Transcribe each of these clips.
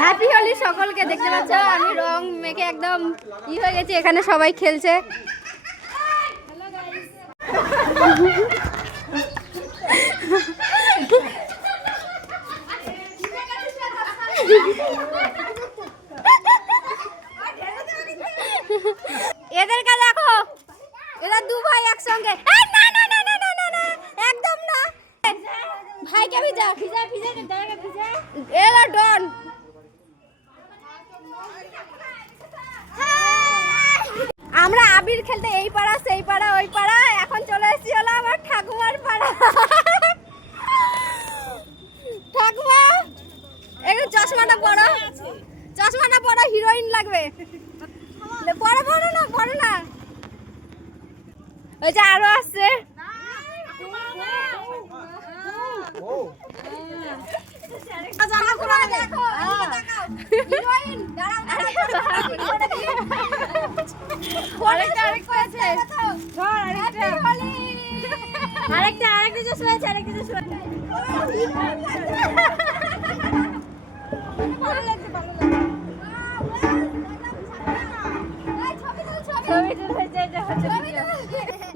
Happy Holi সকলকে দেখতে পাচ্ছ? আমি রং মেখে একদম ই হয়ে গেছি, এখানে সবাই খেলছে। এদেরকে দেখো, এরা দু ভাই একসঙ্গে। না না না না না না একদম না। ভাইকে ভিজা ভিজা ভিজা এরা ডন আমরা আবির খেলতে এই পাড়া সেই পাড়া ওই পাড়া এখন চলে এসেছি হলো আমার ঠাকুমার পাড়া। ঠাকুমা একটু চশমাটা বড় চশমাটা বড় হিরোইন লাগবে। বড় বড় না বড় না। ওই যে আরও আসছে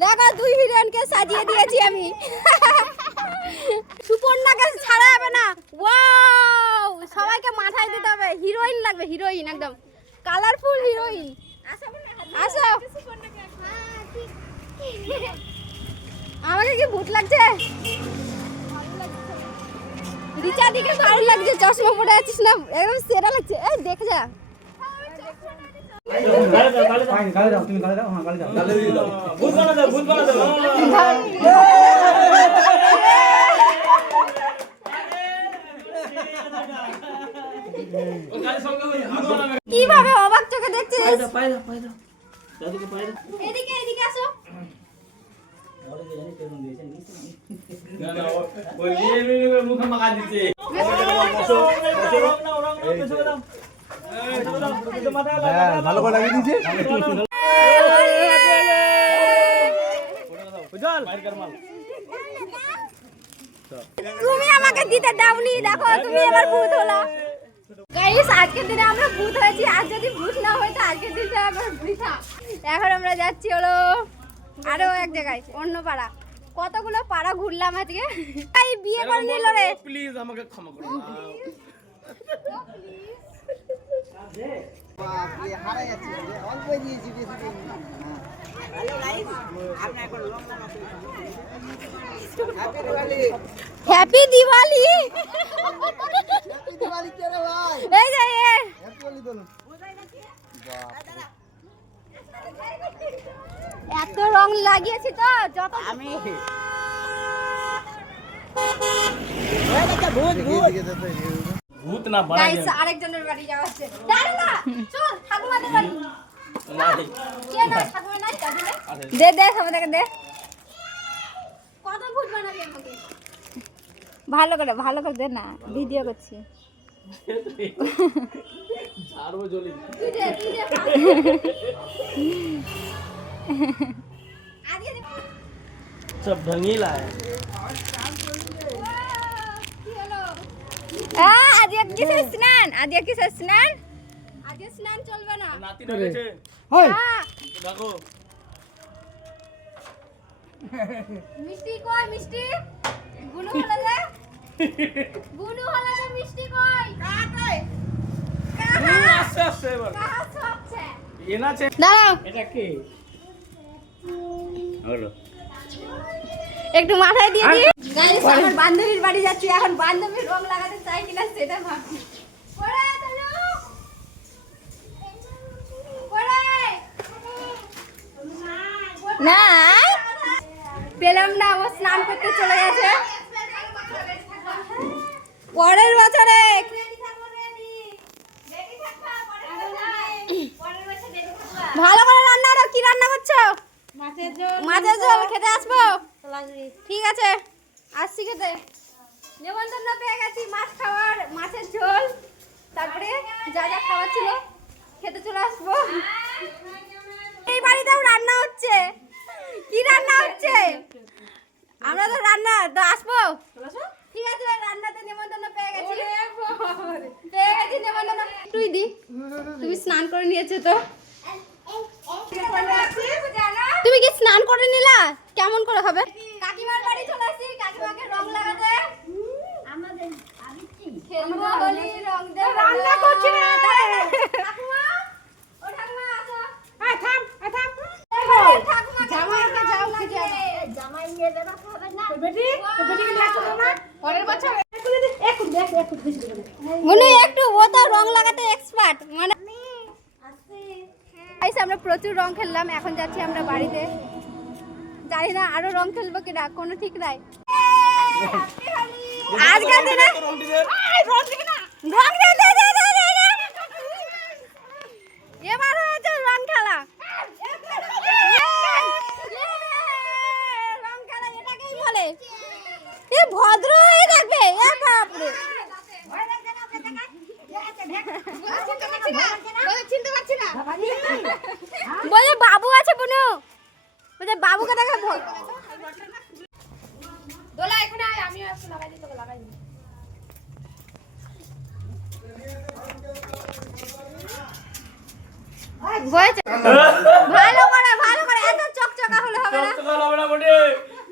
দেখো, দুই হিরোইনকে সাজিয়ে দিয়েছি আমি। সুপর্ণাকে ছাড়া ওয়াও সবাইকে মাথায় দিতে হবে। হিরোইন লাগবে হিরোইন একদম। কালারফুল হিরোইন আসো। আমাকে কি ভূত লাগছে? রিচা দিকে ভালো লাগছে চশমা পরে আছিস না? একদম সেরা লাগছে। এই দেখে যা। গালে দাও তুমি গালে দাও। হ্যাঁ গালে দাও। ভূত বানা দাও। ভূত বানা দাও ও গালে সঙ্গে ওই ভূত বানাবে কীভাবে অবাক চোখে দেখছিস? পায় দাও পায় দাও পায় দাও। দাদুকে পায় দাও। এদিকে এদিকে আসো। ভালো করে লাগিয়ে দিয়েছে তুমি আমাকে দিতে দাওনি দেখো তুমি এবার ভূত হলো। গাইস আজকের দিনে আমরা ভূত হয়েছি। আর যদি ভূত না হয় তো আজকের দিনটা একবার বৃথা। এখন আমরা যাচ্ছি হলো আরও এক জায়গায় অন্য পাড়া। কতগুলো পাড়া ঘুরলাম আজকে? এই বিয়ে করে নিল রে। প্লিজ আমাকে ক্ষমা করো হ্যাপি দিওয়ালি এই যে এ। এত রং লাগিয়েছি তো যত আমি ভূত না আরেকজনের বাড়ি যাওয়া হচ্ছে। না চল ঠাকুমাদের বাড়ি। নাই। কে না ঠাকুমা নাই? দাদু নেই? দে দে সবাইকে দে। ভালো করে ভালো করে দে না ভিডিও করছি। সব ঢঙ্গিলা है কি হলো? আ আজকে কিসের স্নান? আজকে কিসের স্নান? আজকে স্নান চলবে না। নাতি ডেকেছে। হয়। দেখো। মিষ্টি কই মিষ্টি? গুনু হলে দে গুনু হলে দে মিষ্টি কই? কাহাতে? আস্তে আস্তে এবার। কাহা সবছে দাঁড়াও। এটা কে? হলো। একটু মাথায় দিয়ে দি গাইস আমার বান্ধবীর বাড়ি যাচ্ছি এখন বান্ধবীর রং লাগাতে চাই কিনা সেটা ভাবছি পড়ে চলো পড়ে না পেলাম না ও স্নান করতে চলে গেছে। পরের বছরে। ভালো করে রান্না করো কি রান্না করছ? মাছের ঝোল। খেতে আসব? ঠিক আছে আসছি খেতে। নেমন্তন্ন পেয়ে গেছি মাছ খাওয়ার মাছের ঝোল। তারপরে যা যা খাওয়ার ছিল খেতে চলে আসব। এই বাড়িতেও রান্না হচ্ছে। আমরা তো রান্না তো আসব? ঠিক আছে রান্নাতে নেমন্তন্ন পেয়ে গেছি। পেয়ে গেছি নেমন্তন্ন। একটুই দি। তুমি স্নান করে নিয়েছো তো। তুমি কি স্নান করে নিলা? কেমন করে হবে? কাকিমার বাড়ি চলে আসি। কাকিমাকে রং লাগাতে। আমাদের আমি কি খেলব হোলি রং দে রান্না করছি না। ঠাকুমা ও ঠাকুমা আসো আয় থাম আয় থাম ঠাকুমা জামাইকে যাও খুঁজে মনে একটু ও তো রং লাগাতে এক্সপার্ট মানে গাইস আমরা প্রচুর রং খেললাম এখন যাচ্ছি আমরা বাড়িতে। জানি না আরও রং খেলব কিনা কোনো ঠিক নাই। আজকের দিনে রং দিবি না। রং। এবার হয়েছে রং খেলা। রং খেলা এটাকেই বলে। এ ভদ্র হয়ে থাকবে এ বাপরে। বলে বাবু আছে বুনু। বলে বাবুকে বল। দোলা, এখানে আয়, আমিও একটু লাগাই দিই, তোকে লাগাই দিই ভালো করে ভালো করে এত চকচকা হলে হবে না চকচকালো হবে না মোটে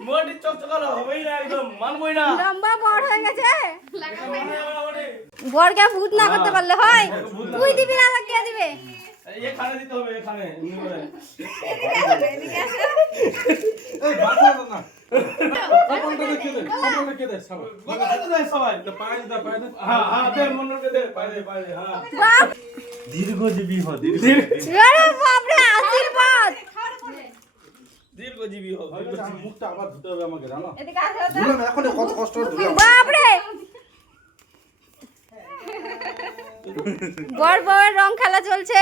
মোটে চকচকালো হবেই না একদম মানবই না। লম্বা বড় হয়ে গেছে। না। ভূত না করতে পারলে হয়। তুই দিবি না লাগিয়ে দিবে? এখানে দিতে হবে এখানে এমনি করে। কোথায় তো দেয় সবাই। হ্যাঁ হ্যাঁ দে মন্ডলকে দে পায়ে দে পায়ে দে হ্যাঁ বাপ দীর্ঘজীবী হ আরে বাপরে আশীর্বাদ দীর্ঘজীবী হোক মুখটা আবার ধুতে হবে আমাকে জানো? ধুলাম এখন কত কষ্ট করে ধুলাম বাপরে! বর বউয়ের রং খেলা চলছে।